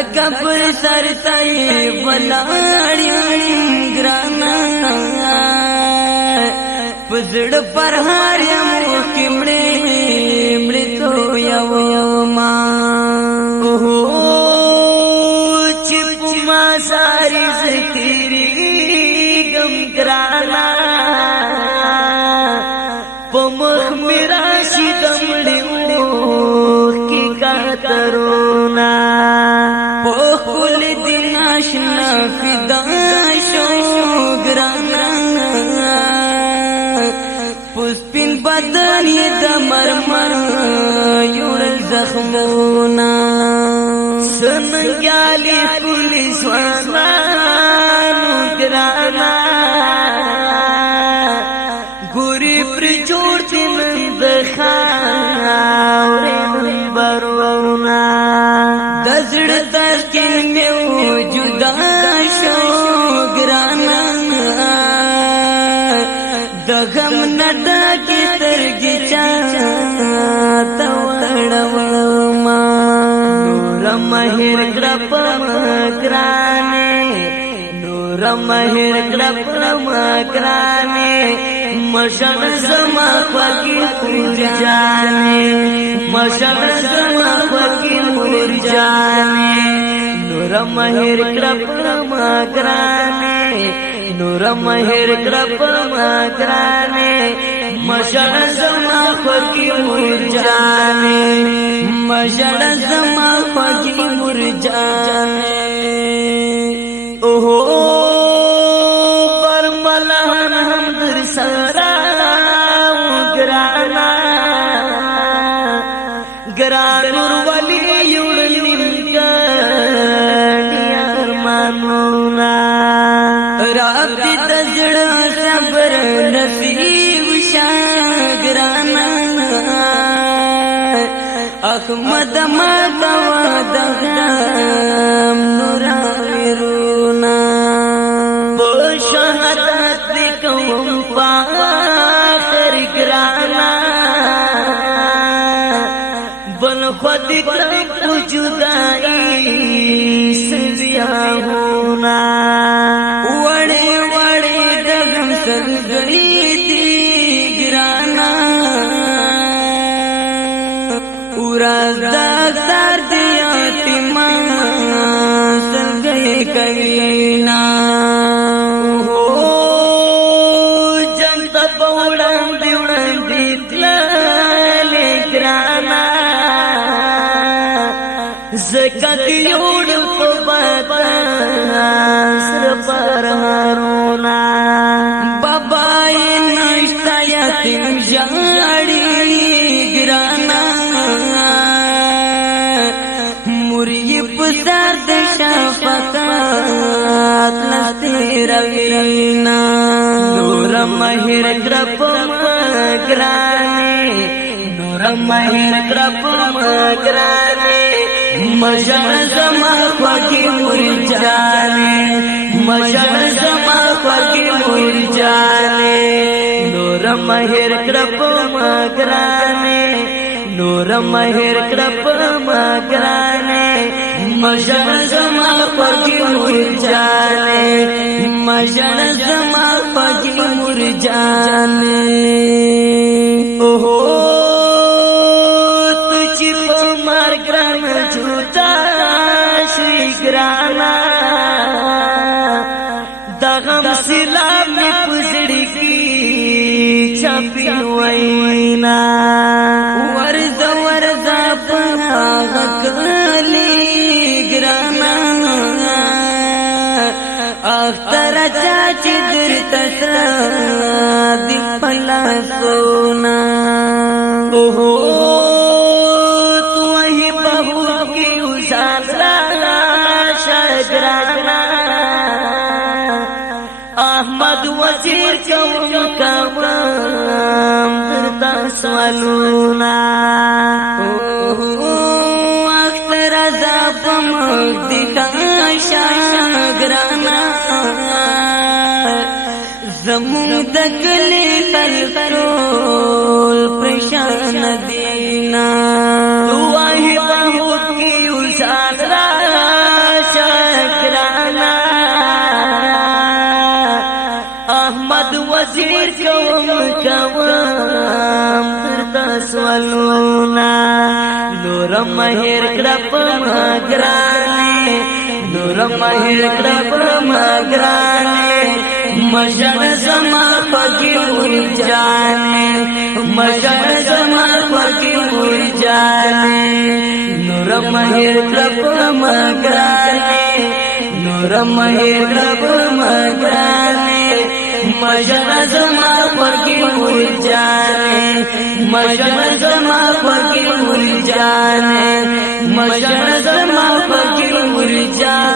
زکا پر سر تای بلاڑی گرانا پزڑ پر ہار یمو کمڑے مڑے تو یو ما چپ ما ساری ستیری گم گرانا پمخ میرا شیدم لیو کی کاترونا پوکل دن آشنا فدا شو گرانا پسپین بدنی دا مرمر یور زخمونا سنگیالی پولیس وانانو گرانا گوری پر جوڑ دن دخاوری برونا دزڑ تسکن میو جدا شو گرانا دغم نڈا کی ترگی چاہتا وڑوما نور مہر گرپ مکرانے نور مہر گرپ مکرانے مشن زما پاکی پور جانے مشن زما پاکی پور جانے نور مہر گرپ مکرانے نور مہر گرپ مکرانے مشن زما پاکی پور جانے مشن زما پاکی پور جانے پر ملہن ہم در سرا گرانا گرانور ولی یوڑنی گانیار مانونا رابط دزڑ صبر نصیب شاگرانا احمد مدوا دغام نورا ویرونا بشہدت لکوم فاخر گرانا بل خود کرک جدائی سزیا ہونا وڑے وڑے دغم سرگئی دی گرانا اراز داکتار دیا تیمان سرگئی کبینا جنت بوڑن دیوڑن دیتلال گرانا زکت یوڑ پبتا سر پر ہارونا بابائی نشتا یتیم جاڑی گرانا موری پسار دشا فقات لستی روینا نور مہر گرپ مکرانے نور مہر گرپ مکرانے مشن زما پاکی پور جانے مشن زما پاکی پور جانے نور مہر گرپ مکرانے نور مہر گرپ مکرانے مشن زما پاکی پور جانے مشن زما پاکی پور جانے تجھ کو مار گران جھوٹا شری گرانا دغم سلام میں پزڑی کی چاپی وینا ورد ورد پنا غکلی گرانا اختر چاچی در تسرا دی پلا سونا تو ہی بہو کی اساسرا شجرانا احمد وزیر کون کام درتا سوالونا اختر عذاب مدکا شاگرانا زمون دکلی تلترول پرشان دینا دعائی بہو کی اساسرا مهر کړپ مګرانه نور مهر کړپ مګرانه مشن زما پکې ور جانه مشن زما پکې ور جانه نور مهر کړپ مګرانه نور مهر کړپ مګرانه مشن زما پکې ور جانه مشن زما پکې ور جانه مشن زما پکې ور جانه